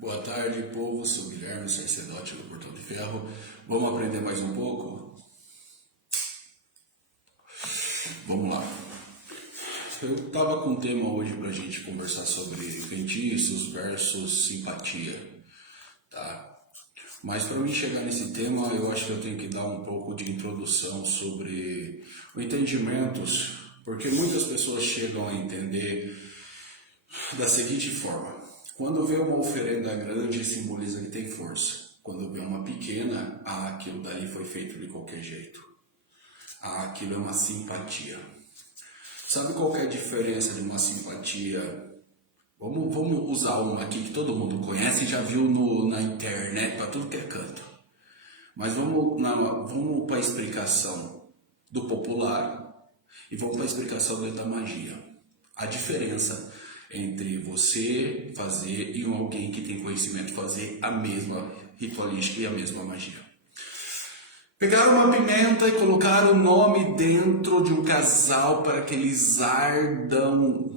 Boa tarde, povo. Sou Guilherme, sacerdote do Portão de Ferro. Vamos aprender mais um pouco? Vamos lá. Eu estava com um tema hoje para a gente conversar sobre feitiços versus simpatia, tá? Mas para mim chegar nesse tema, eu acho que eu tenho que dar um pouco de introdução sobre o entendimentos, porque muitas pessoas chegam a entender da seguinte forma: quando vê uma oferenda grande, simboliza que tem força. Quando vê uma pequena, aquilo dali foi feito de qualquer jeito. Aquilo é uma simpatia. Sabe qual que é a diferença de uma simpatia? Vamos usar uma aqui que todo mundo conhece e já viu na internet, para tudo que é canto. Mas vamos para a explicação do popular e vamos para a explicação da magia. A diferença entre você fazer e alguém que tem conhecimento fazer a mesma ritualística e a mesma magia. Pegaram uma pimenta e colocaram o nome dentro de um casal para que eles ardam,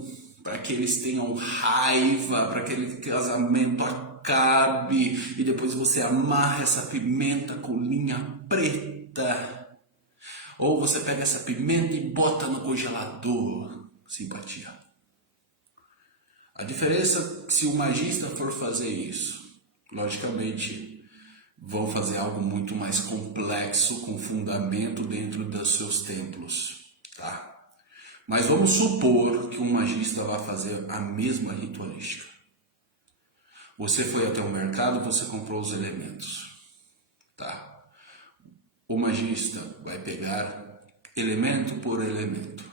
para que eles tenham raiva, para que aquele casamento acabe, e depois você amarra essa pimenta com linha preta. Ou você pega essa pimenta e bota no congelador. Simpatia. A diferença, se o magista for fazer isso, logicamente vão fazer algo muito mais complexo, com fundamento dentro dos seus templos, tá? Mas vamos supor que um magista vai fazer a mesma ritualística. Você foi até o mercado, você comprou os elementos, tá? O magista vai pegar elemento por elemento,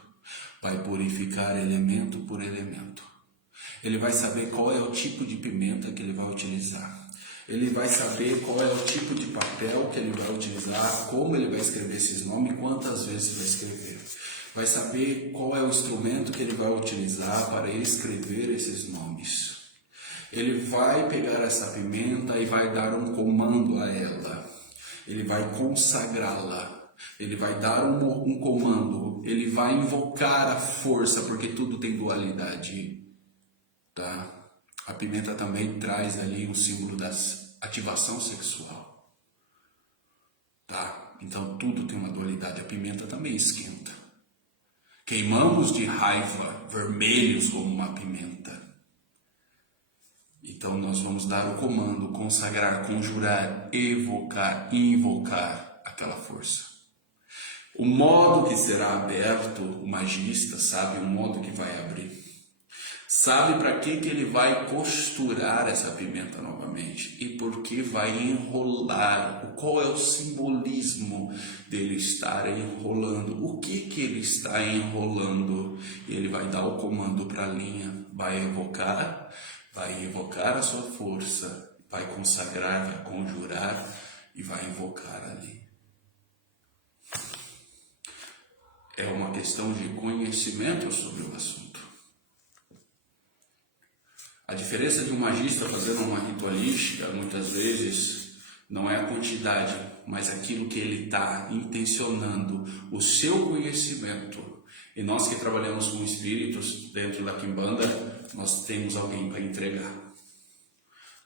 vai purificar elemento por elemento. Ele vai saber qual é o tipo de pimenta que ele vai utilizar. Ele vai saber qual é o tipo de papel que ele vai utilizar, como ele vai escrever esses nomes, quantas vezes vai escrever. Vai saber qual é o instrumento que ele vai utilizar para escrever esses nomes. Ele vai pegar essa pimenta e vai dar um comando a ela. Ele vai consagrá-la. Ele vai dar um comando. Ele vai invocar a força, porque tudo tem dualidade, tá? A pimenta também traz ali um símbolo da ativação sexual, tá? Então tudo tem uma dualidade. A pimenta também esquenta. Queimamos de raiva, vermelhos como uma pimenta. Então nós vamos dar o comando, consagrar, conjurar, evocar, invocar aquela força. O modo que será aberto, o magista sabe o modo que vai abrir. Sabe para que ele vai costurar essa pimenta novamente e por que vai enrolar, qual é o simbolismo dele estar enrolando, o que ele está enrolando. Ele vai dar o comando para a linha, vai evocar a sua força, vai consagrar, vai conjurar e vai invocar ali. É uma questão de conhecimento sobre o assunto. A diferença de um magista fazendo uma ritualística, muitas vezes, não é a quantidade, mas aquilo que ele está intencionando, o seu conhecimento. E nós que trabalhamos com espíritos dentro da Quimbanda, nós temos alguém para entregar.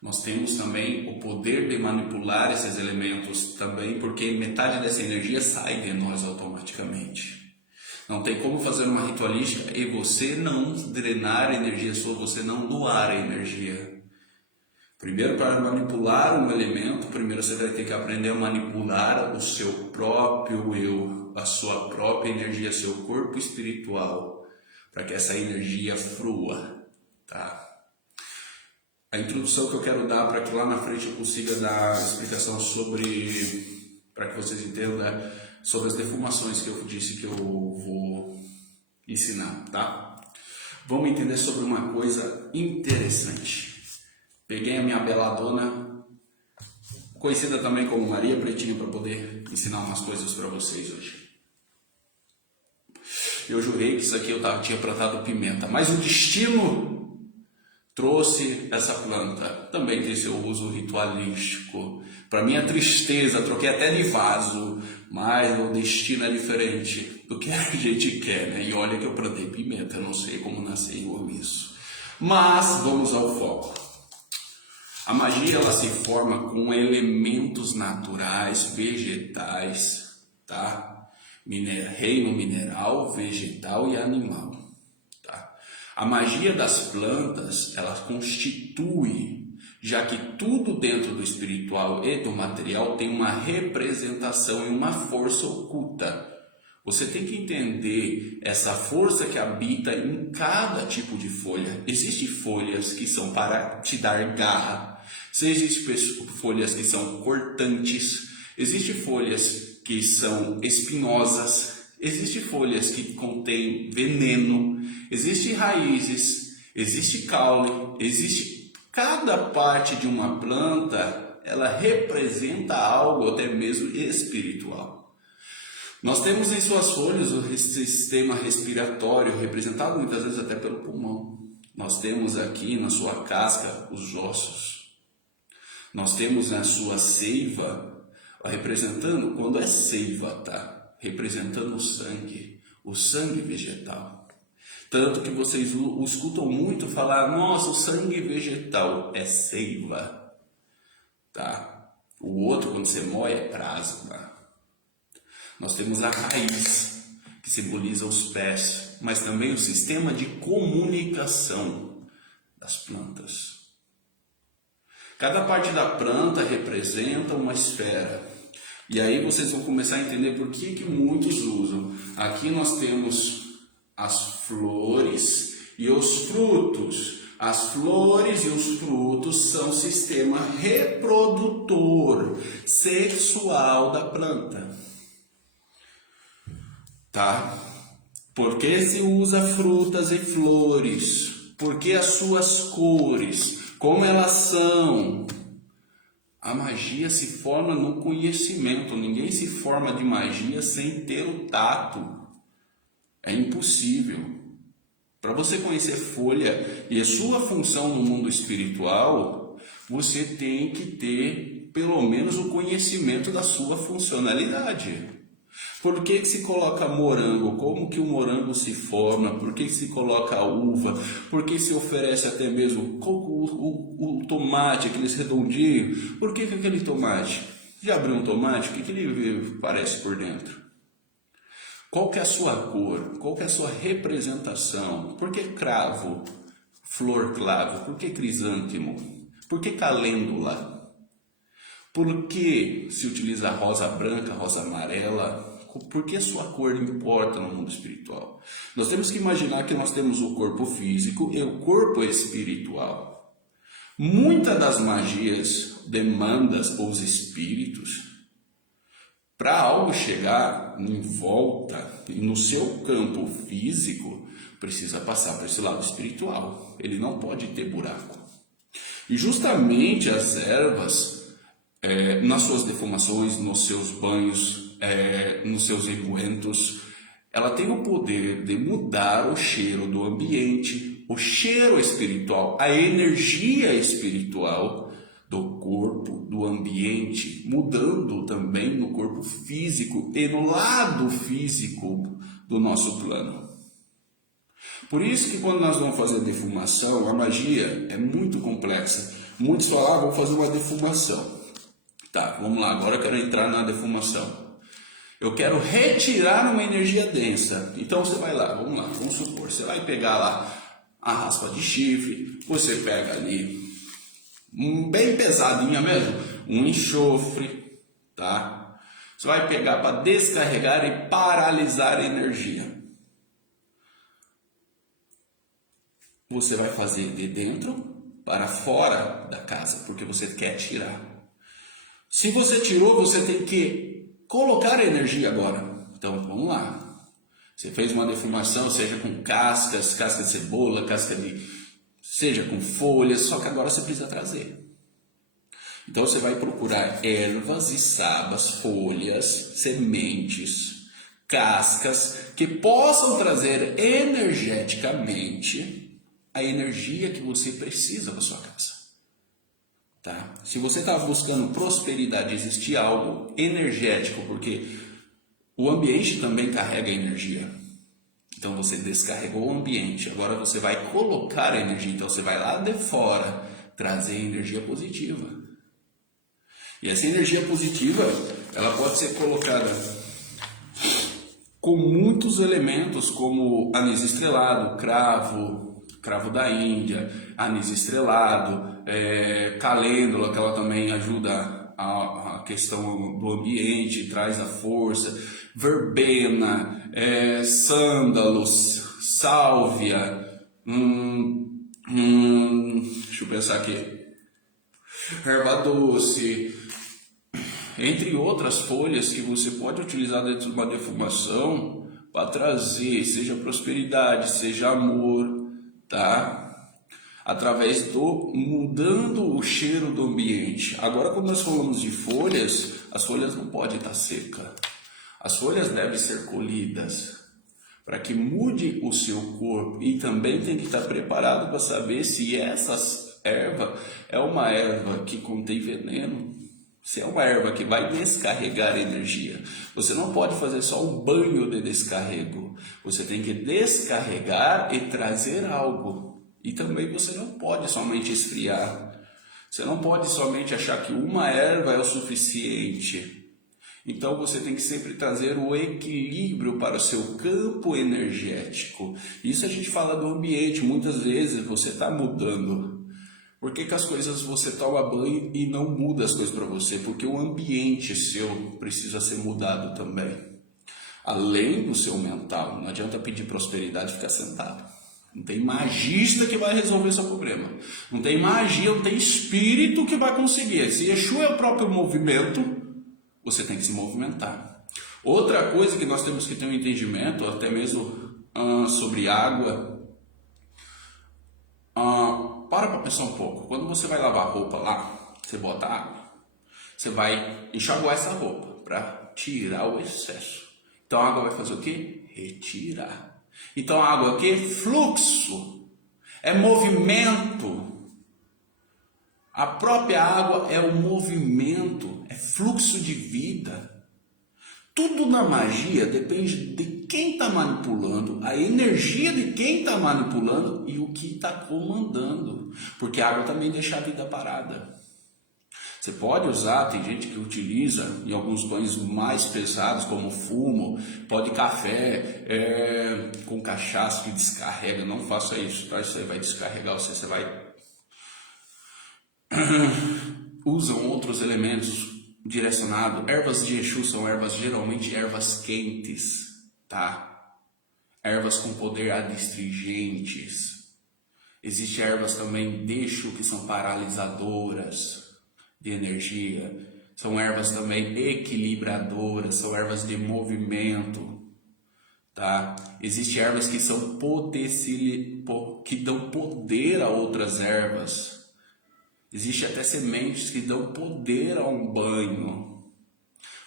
Nós temos também o poder de manipular esses elementos também, porque metade dessa energia sai de nós automaticamente. Não tem como fazer uma ritualística e você não drenar a energia sua, você não doar a energia. Primeiro, para manipular um elemento, primeiro você vai ter que aprender a manipular o seu próprio eu, a sua própria energia, seu corpo espiritual, para que essa energia flua, tá? A introdução que eu quero dar para que lá na frente eu consiga dar explicação sobre, para que vocês entendam, sobre as defumações que eu disse que eu vou ensinar, tá? Vamos entender sobre uma coisa interessante. Peguei a minha beladona, conhecida também como Maria Pretinha, para poder ensinar umas coisas para vocês hoje. Eu jurei que isso aqui eu tinha plantado pimenta, mas o destino trouxe essa planta. Também tem seu uso ritualístico. Para minha tristeza, troquei até de vaso, mas o destino é diferente do que a gente quer, né? E olha que eu plantei pimenta, eu não sei como nasceu isso. Mas vamos ao foco. A magia ela se forma com elementos naturais, vegetais, tá? Reino mineral, vegetal e animal. Tá? A magia das plantas, ela constitui, já que tudo dentro do espiritual e do material tem uma representação e uma força oculta. Você tem que entender essa força que habita em cada tipo de folha. Existem folhas que são para te dar garra, existem folhas que são cortantes, existem folhas que são espinosas, existem folhas que contêm veneno, existem raízes, existe caule, existe cada parte de uma planta, ela representa algo até mesmo espiritual. Nós temos em suas folhas o sistema respiratório, representado muitas vezes até pelo pulmão. Nós temos aqui na sua casca os ossos. Nós temos na sua seiva, representando, quando é seiva, tá? Representando o sangue vegetal. Tanto que vocês escutam muito falar, nossa, o sangue vegetal é seiva, tá? O outro, quando você moe, é plasma. Nós temos a raiz, que simboliza os pés, mas também o sistema de comunicação das plantas. Cada parte da planta representa uma esfera. E aí vocês vão começar a entender por que muitos usam. Aqui nós temos as flores e os frutos. As flores e os frutos são o sistema reprodutor sexual da planta. Tá? Por que se usa frutas e flores? Por que as suas cores? Como elas são? A magia se forma no conhecimento. Ninguém se forma de magia sem ter o tato. É impossível. Para você conhecer folha e a sua função no mundo espiritual, você tem que ter pelo menos o conhecimento da sua funcionalidade. Por que se coloca morango? Como que o morango se forma? Por que se coloca uva? Por que se oferece até mesmo o tomate, aqueles redondinhos? Por que aquele tomate? Já abriu um tomate? O que ele parece por dentro? Qual que é a sua cor? Qual que é a sua representação? Por que cravo? Flor clavo? Por que crisântemo? Por que calêndula? Por que se utiliza rosa branca, rosa amarela? Por que a sua cor importa no mundo espiritual? Nós temos que imaginar que nós temos o corpo físico e o corpo espiritual. Muitas das magias demandam os espíritos. Para algo chegar em volta, no seu campo físico, precisa passar por esse lado espiritual. Ele não pode ter buraco. E justamente as ervas, nas suas defumações, nos seus banhos, nos seus ungüentos, ela tem o poder de mudar o cheiro do ambiente, o cheiro espiritual, a energia espiritual do corpo, do ambiente, mudando também no corpo físico e no lado físico do nosso plano. Por isso que quando nós vamos fazer defumação, a magia é muito complexa. Muitos falam, vamos fazer uma defumação. Tá, vamos lá, agora eu quero entrar na defumação. Eu quero retirar uma energia densa. Então você vai lá, vamos lá, vamos supor, você vai pegar lá a raspa de chifre, você pega ali, bem pesadinha mesmo, um enxofre, tá? Você vai pegar para descarregar e paralisar a energia. Você vai fazer de dentro para fora da casa, porque você quer tirar. Se você tirou, você tem que colocar a energia agora. Então, vamos lá. Você fez uma defumação, seja com cascas, casca de cebola, seja com folhas, só que agora você precisa trazer. Então, você vai procurar ervas e sabas, folhas, sementes, cascas, que possam trazer energeticamente a energia que você precisa para sua casa. Tá? Se você está buscando prosperidade, existe algo energético, porque o ambiente também carrega energia. Então você descarregou o ambiente, agora você vai colocar a energia. Então você vai lá de fora, trazer energia positiva. E essa energia positiva, ela pode ser colocada com muitos elementos, como anis estrelado, cravo da Índia, anis estrelado, calêndula, que ela também ajuda a questão do ambiente, traz a força, verbena, sândalos, sálvia, deixa eu pensar aqui, erva doce, entre outras folhas que você pode utilizar dentro de uma defumação para trazer, seja prosperidade, seja amor, tá? Através do mudando o cheiro do ambiente. Agora, quando nós falamos de folhas, as folhas não podem estar secas. As folhas devem ser colhidas para que mude o seu corpo, e também tem que estar preparado para saber se essa erva é uma erva que contém veneno. Se é uma erva que vai descarregar energia, você não pode fazer só um banho de descarrego. Você tem que descarregar e trazer algo. E também você não pode somente esfriar. Você não pode somente achar que uma erva é o suficiente. Então você tem que sempre trazer o equilíbrio para o seu campo energético. Isso a gente fala do ambiente. Muitas vezes você está mudando. Por que as coisas você toma banho e não muda as coisas para você? Porque o ambiente seu precisa ser mudado também. Além do seu mental. Não adianta pedir prosperidade e ficar sentado. Não tem magista que vai resolver seu problema. Não tem magia, não tem espírito que vai conseguir. Se Exu é o próprio movimento, você tem que se movimentar. Outra coisa que nós temos que ter um entendimento, até mesmo sobre água. Para pensar um pouco. Quando você vai lavar a roupa lá, você bota água, você vai enxaguar essa roupa para tirar o excesso. Então a água vai fazer o quê? Retirar. Então a água é o quê? Fluxo. É movimento. A própria água é o movimento, é fluxo de vida. Tudo na magia depende de quem está manipulando, a energia de quem está manipulando e o que está comandando. Porque a água também deixa a vida parada. Você pode usar, tem gente que utiliza em alguns banhos mais pesados, como fumo, pó de café, com cachaça que descarrega. Não faça isso, tá? Isso aí vai descarregar você vai... Usam outros elementos direcionado. Ervas de Exu são geralmente ervas quentes, tá? Ervas com poder adstringentes. Existem ervas também de Exu que são paralisadoras de energia. São ervas também equilibradoras, são ervas de movimento, tá? Existem ervas que são que dão poder a outras ervas. Existem até sementes que dão poder a um banho.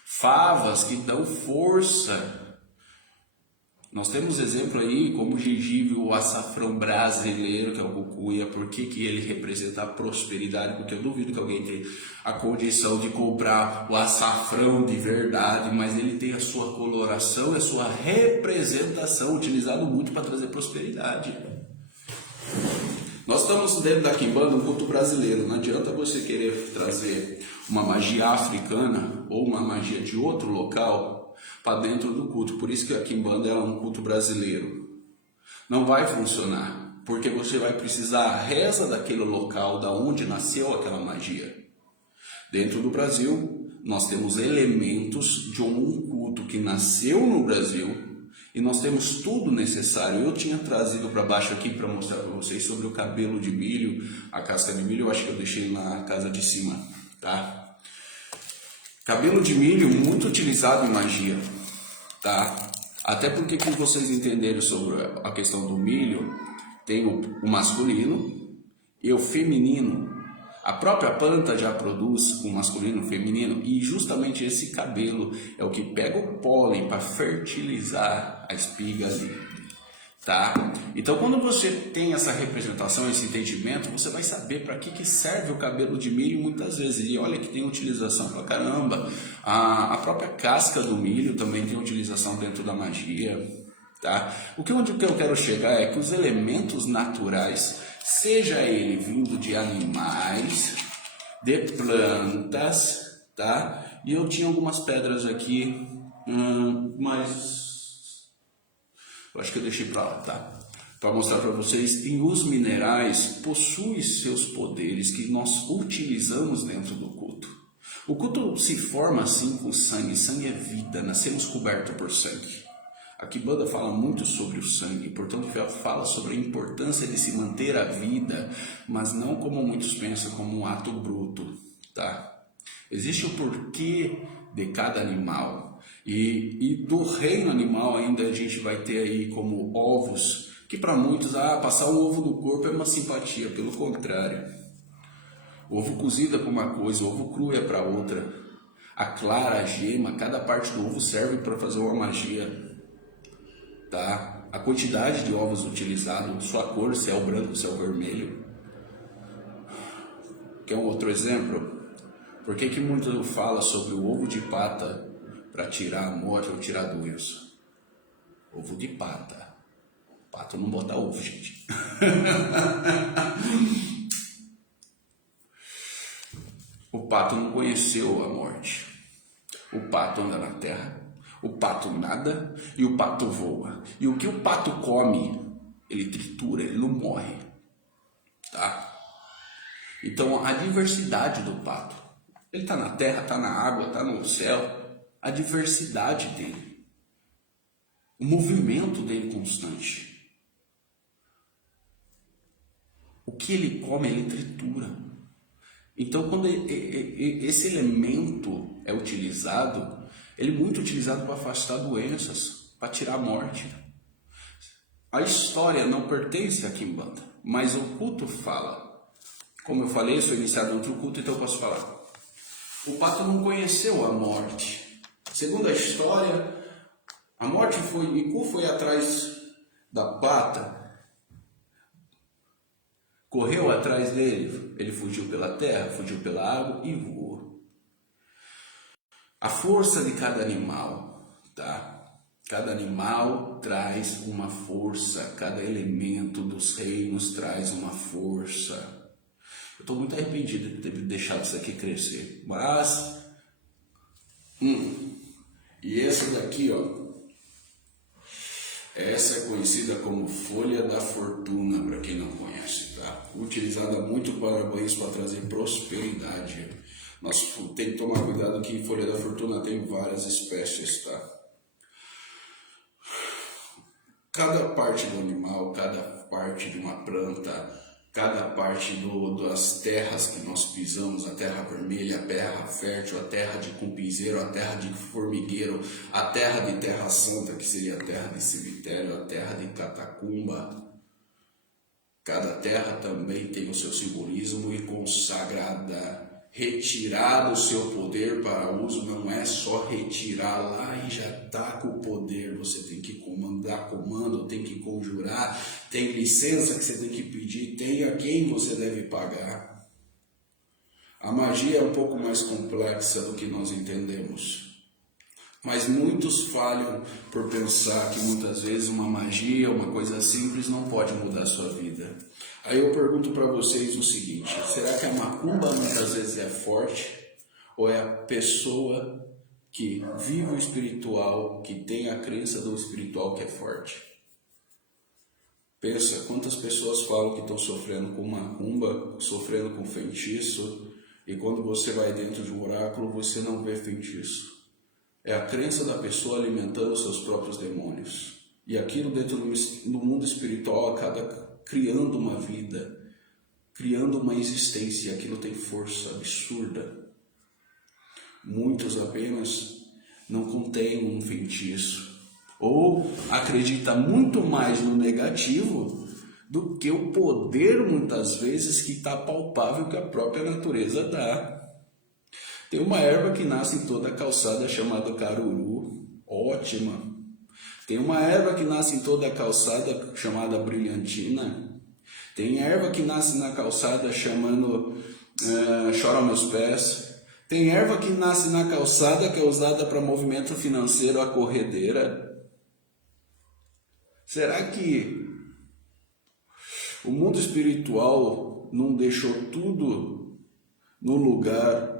Favas que dão força. Nós temos exemplo aí como o gengibre, o açafrão brasileiro, que é o cucuia. Por que ele representa a prosperidade? Porque eu duvido que alguém tenha a condição de comprar o açafrão de verdade, mas ele tem a sua coloração e a sua representação, utilizado muito para trazer prosperidade. Nós estamos dentro da Quimbanda, um culto brasileiro. Não adianta você querer trazer uma magia africana ou uma magia de outro local para dentro do culto. Por isso que a Quimbanda é um culto brasileiro. Não vai funcionar, porque você vai precisar a reza daquele local, da onde nasceu aquela magia. Dentro do Brasil, nós temos elementos de um culto que nasceu no Brasil. E nós temos tudo necessário. Eu tinha trazido para baixo aqui para mostrar para vocês sobre o cabelo de milho, a casca de milho. Eu acho que eu deixei na casa de cima, tá? Cabelo de milho muito utilizado em magia, tá? Até porque, como vocês entenderam sobre a questão do milho, tem o masculino e o feminino. A própria planta já produz o masculino e o feminino, e justamente esse cabelo é o que pega o pólen para fertilizar a espiga ali, tá? Então, quando você tem essa representação, esse entendimento, você vai saber para que serve o cabelo de milho muitas vezes. E olha que tem utilização pra caramba. A própria casca do milho também tem utilização dentro da magia, tá? Onde eu quero chegar é que os elementos naturais seja ele vindo de animais, de plantas, tá? E eu tinha algumas pedras aqui, mas eu acho que eu deixei para lá, tá? Para mostrar para vocês, e os minerais possuem seus poderes que nós utilizamos dentro do culto. O culto se forma assim com sangue, sangue é vida, nascemos cobertos por sangue. A Kimbanda fala muito sobre o sangue, portanto fala sobre a importância de se manter a vida, mas não como muitos pensam, como um ato bruto, tá? Existe o porquê de cada animal, e do reino animal ainda a gente vai ter aí como ovos, que para muitos, passar um ovo no corpo é uma simpatia, pelo contrário. O ovo cozido é para uma coisa, o ovo cru é para outra. A clara, a gema, cada parte do ovo serve para fazer uma magia. Tá? A quantidade de ovos utilizados, sua cor, se é o branco, se é o vermelho. Quer um outro exemplo? Por que muito fala sobre o ovo de pata para tirar a morte ou tirar a doença? Ovo de pata. Pato não bota ovo, gente. O pato não conheceu a morte. O pato anda na terra. O pato nada e o pato voa. E o que o pato come, ele tritura, ele não morre. Tá? Então, a diversidade do pato. Ele está na terra, está na água, está no céu. A diversidade dele. O movimento dele constante. O que ele come, ele tritura. Então, quando esse elemento é utilizado, ele é muito utilizado para afastar doenças, para tirar a morte. A história não pertence a Kimbanda, mas o culto fala. Como eu falei, eu sou iniciado em outro culto, então eu posso falar. O pato não conheceu a morte. Segundo a história, a morte Iku foi atrás da pata, correu atrás dele, ele fugiu pela terra, fugiu pela água e voou. A força de cada animal, tá? Cada animal traz uma força, cada elemento dos reinos traz uma força. Eu estou muito arrependido de ter deixado isso aqui crescer, mas... E essa daqui, ó, essa é conhecida como folha da fortuna, para quem não conhece, tá? Utilizada muito para banhos para trazer prosperidade. Nós temos que tomar cuidado que folha da fortuna tem várias espécies, tá? Cada parte do animal, cada parte de uma planta, cada parte das terras que nós pisamos, a terra vermelha, a terra fértil, a terra de cumpizeiro, a terra de formigueiro, a terra de terra santa, que seria a terra de cemitério, a terra de catacumba. Cada terra também tem o seu simbolismo e consagrada. Retirar o seu poder para uso não é só retirar lá e já está com o poder. Você tem que comandar comando, tem que conjurar, tem licença que você tem que pedir, tem a quem você deve pagar. A magia é um pouco mais complexa do que nós entendemos. Mas muitos falham por pensar que muitas vezes uma magia, uma coisa simples não pode mudar a sua vida. Aí eu pergunto para vocês o seguinte, será que a macumba muitas vezes é forte? Ou é a pessoa que vive o espiritual, que tem a crença do espiritual que é forte? Pensa, quantas pessoas falam que estão sofrendo com macumba, sofrendo com feitiço, e quando você vai dentro de um oráculo, você não vê feitiço. É a crença da pessoa alimentando seus próprios demônios. E aquilo dentro do mundo espiritual acaba criando uma vida, criando uma existência, e aquilo tem força absurda. Muitos apenas não contêm um feitiço, ou acreditam muito mais no negativo do que o poder, muitas vezes, que está palpável que a própria natureza dá. Tem uma erva que nasce em toda a calçada chamada caruru, ótima. Tem uma erva que nasce em toda a calçada chamada brilhantina. Tem erva que nasce na calçada chamando chora meus pés. Tem erva que nasce na calçada que é usada para movimento financeiro, a corredeira. Será que O mundo espiritual não deixou tudo no lugar?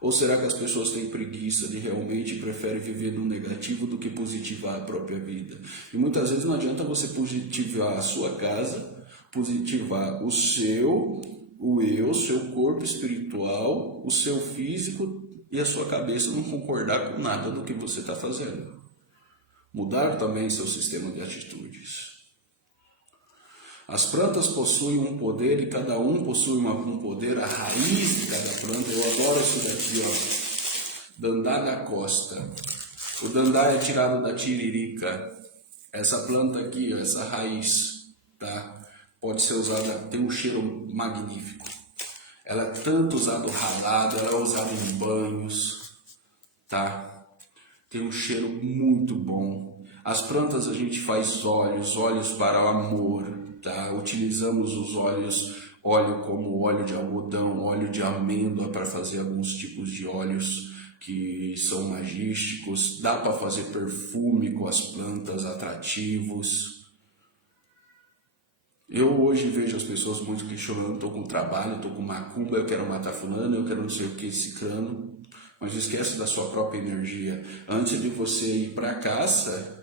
Ou será que as pessoas têm preguiça de realmente preferem viver no negativo do que positivar a própria vida? E muitas vezes não adianta você positivar a sua casa, positivar o eu, seu corpo espiritual, o seu físico e a sua cabeça não concordar com nada do que você está fazendo. Mudar também seu sistema de atitudes. As plantas possuem um poder e cada um possui um poder, a raiz de cada planta. Eu adoro isso daqui, ó. Dandá da costa. O dandá é tirado da tiririca. Essa planta aqui, ó, essa raiz, tá? Pode ser usada, tem um cheiro magnífico. Ela é tanto usada ralada, ela é usada em banhos, tá? Tem um cheiro muito bom. As plantas a gente faz óleos para o amor. Tá? Utilizamos os óleo como óleo de algodão, óleo de amêndoa para fazer alguns tipos de óleos que são magísticos. Dá para fazer perfume com as plantas, atrativos. Eu hoje vejo as pessoas muito questionando, estou com trabalho, estou com macumba, eu quero matar fulano, eu quero não sei o que, ciclano. Mas esquece da sua própria energia. Antes de você ir para a caça,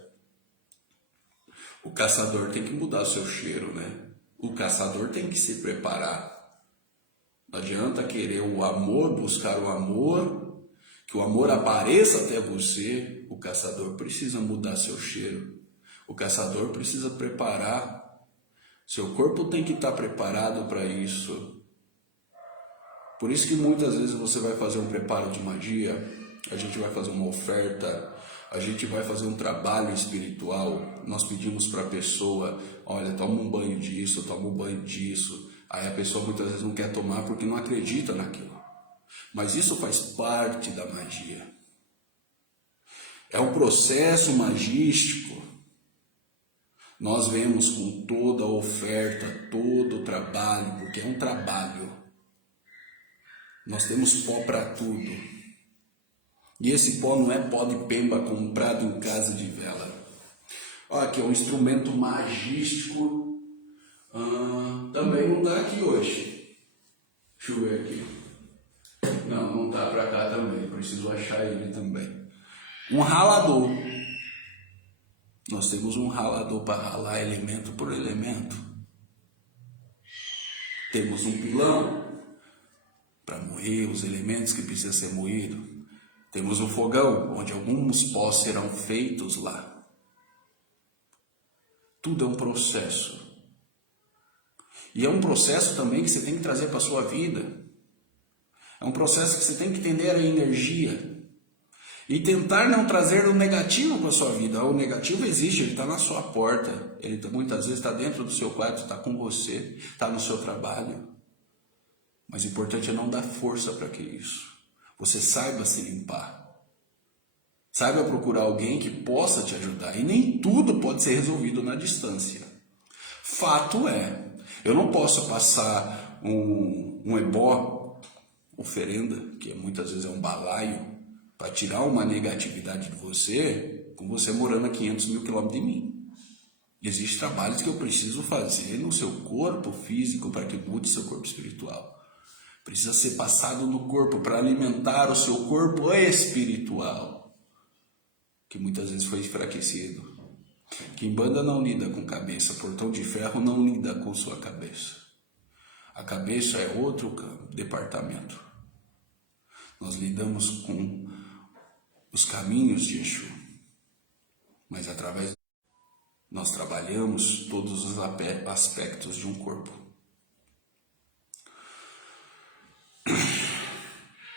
o caçador tem que mudar o seu cheiro, né? O caçador tem que se preparar. Não adianta querer o amor, buscar o amor, que o amor apareça até você. O caçador precisa mudar seu cheiro. O caçador precisa preparar. Seu corpo tem que estar preparado para isso. Por isso que muitas vezes você vai fazer um preparo de magia, a gente vai fazer uma oferta, a gente vai fazer um trabalho espiritual, nós pedimos para a pessoa, olha, toma um banho disso, toma um banho disso. Aí a pessoa muitas vezes não quer tomar porque não acredita naquilo. Mas isso faz parte da magia. É um processo magístico. Nós vemos com toda a oferta, todo o trabalho, porque é um trabalho. Nós temos pó para tudo. E esse pó não é pó de pemba comprado em casa de vela. Olha aqui, é um instrumento magístico. Também não está aqui hoje. Deixa eu ver aqui. Não está para cá também. Preciso achar ele também. Um ralador. Nós temos um ralador para ralar elemento por elemento. Temos um pilão para moer os elementos que precisam ser moídos. Temos um fogão, onde alguns pós serão feitos lá. Tudo é um processo. E é um processo também que você tem que trazer para a sua vida. É um processo que você tem que entender a energia. E tentar não trazer o negativo para a sua vida. O negativo existe, ele está na sua porta. Ele muitas vezes está dentro do seu quarto, está com você, está no seu trabalho. Mas o importante é não dar força para que isso. Você saiba se limpar. Saiba procurar alguém que possa te ajudar. E nem tudo pode ser resolvido na distância. Fato é, eu não posso passar um ebó, oferenda, que muitas vezes é um balaio, para tirar uma negatividade de você, com você morando a 500 mil quilômetros de mim. Existem trabalhos que eu preciso fazer no seu corpo físico para que mude seu corpo espiritual. Precisa ser passado no corpo para alimentar o seu corpo espiritual, que muitas vezes foi enfraquecido. Quimbanda não lida com cabeça, portão de ferro não lida com sua cabeça. A cabeça é outro departamento. Nós lidamos com os caminhos de Exu, mas através nós trabalhamos todos os aspectos de um corpo.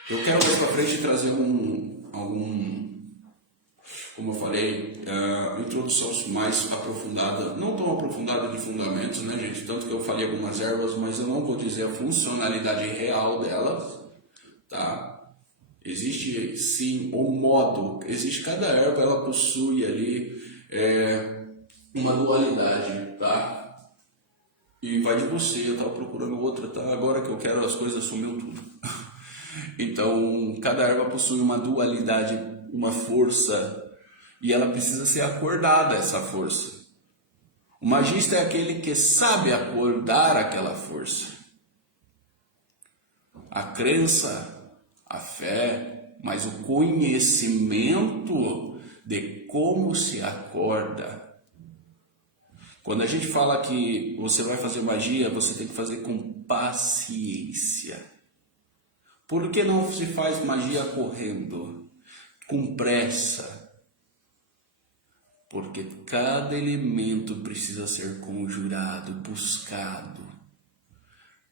Eu quero mais para frente trazer como eu falei, introdução mais aprofundada, não tão aprofundada de fundamentos, né, gente? Tanto que eu falei algumas ervas, mas eu não vou dizer a funcionalidade real delas, tá? Existe sim o modo, existe cada erva, ela possui ali uma dualidade, tá? E vai de você, eu estava procurando outra, tá? Agora que eu quero as coisas sumiu tudo. Então, cada erva possui uma dualidade, uma força, e ela precisa ser acordada, essa força. O magista é aquele que sabe acordar aquela força. A crença, a fé, mas o conhecimento de como se acorda. Quando a gente fala que você vai fazer magia, você tem que fazer com paciência. Por que não se faz magia correndo, com pressa? Porque cada elemento precisa ser conjurado, buscado.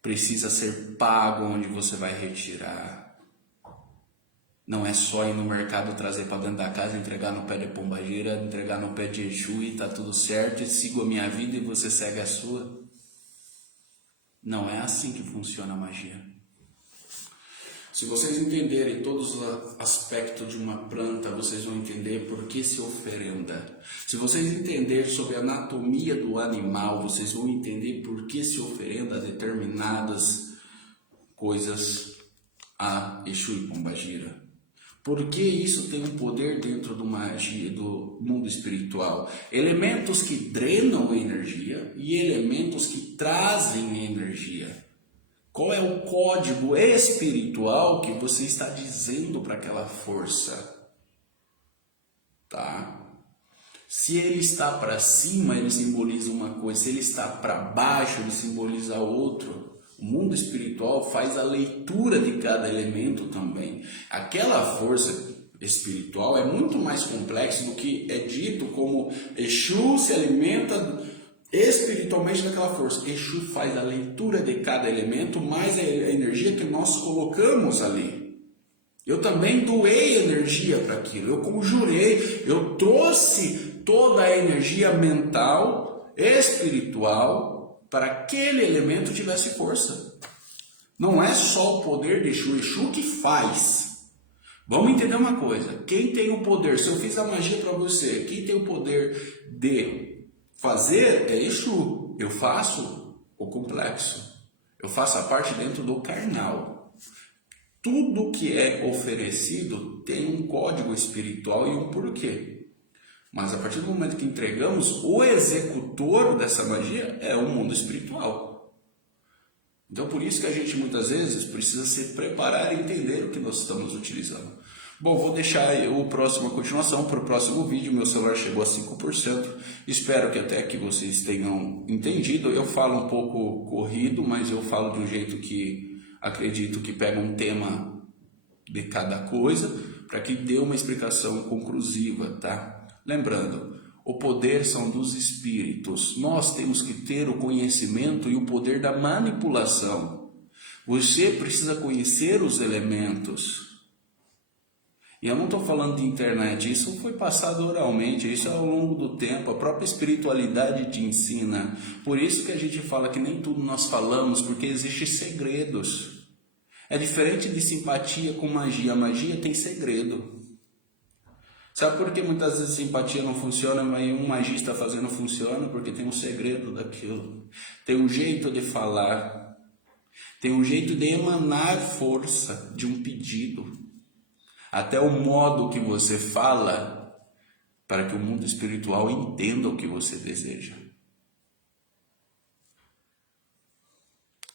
Precisa ser pago onde você vai retirar. Não é só ir no mercado, trazer para dentro da casa, entregar no pé de pombagira, entregar no pé de Exu e tá tudo certo, e sigo a minha vida e você segue a sua. Não é assim que funciona a magia. Se vocês entenderem todos os aspectos de uma planta, vocês vão entender por que se oferenda. Se vocês entenderem sobre a anatomia do animal, vocês vão entender por que se oferenda determinadas coisas a Exu e pombagira. Porque isso tem um poder dentro do magia, do mundo espiritual. Elementos que drenam energia e elementos que trazem energia. Qual é o código espiritual que você está dizendo para aquela força? Tá? Se ele está para cima, ele simboliza uma coisa. Se ele está para baixo, ele simboliza outro. O mundo espiritual faz a leitura de cada elemento também. Aquela força espiritual é muito mais complexa do que é dito como Exu se alimenta espiritualmente daquela força. Exu faz a leitura de cada elemento, mais a energia que nós colocamos ali. Eu também doei energia para aquilo, eu conjurei, eu trouxe toda a energia mental, espiritual, para aquele elemento tivesse força. Não é só o poder de Exu, Exu que faz. Vamos entender uma coisa, quem tem o poder, se eu fiz a magia para você, quem tem o poder de fazer é Exu. Eu faço o complexo, eu faço a parte dentro do carnal. Tudo que é oferecido tem um código espiritual e um porquê. Mas a partir do momento que entregamos, o executor dessa magia é o mundo espiritual. Então por isso que a gente muitas vezes precisa se preparar e entender o que nós estamos utilizando. Bom, vou deixar a próxima continuação para o próximo vídeo. Meu celular chegou a 5%. Espero que até que vocês tenham entendido. Eu falo um pouco corrido, mas eu falo de um jeito que acredito que pega um tema de cada coisa para que dê uma explicação conclusiva, tá? Lembrando, o poder são dos espíritos. Nós temos que ter o conhecimento e o poder da manipulação. Você precisa conhecer os elementos. E eu não estou falando de internet, isso foi passado oralmente, isso é ao longo do tempo, a própria espiritualidade te ensina. Por isso que a gente fala que nem tudo nós falamos, porque existem segredos. É diferente de simpatia com magia, a magia tem segredo. Sabe por que muitas vezes simpatia não funciona, mas um magista fazendo funciona? Porque tem um segredo daquilo. Tem um jeito de falar. Tem um jeito de emanar força de um pedido. Até o modo que você fala para que o mundo espiritual entenda o que você deseja.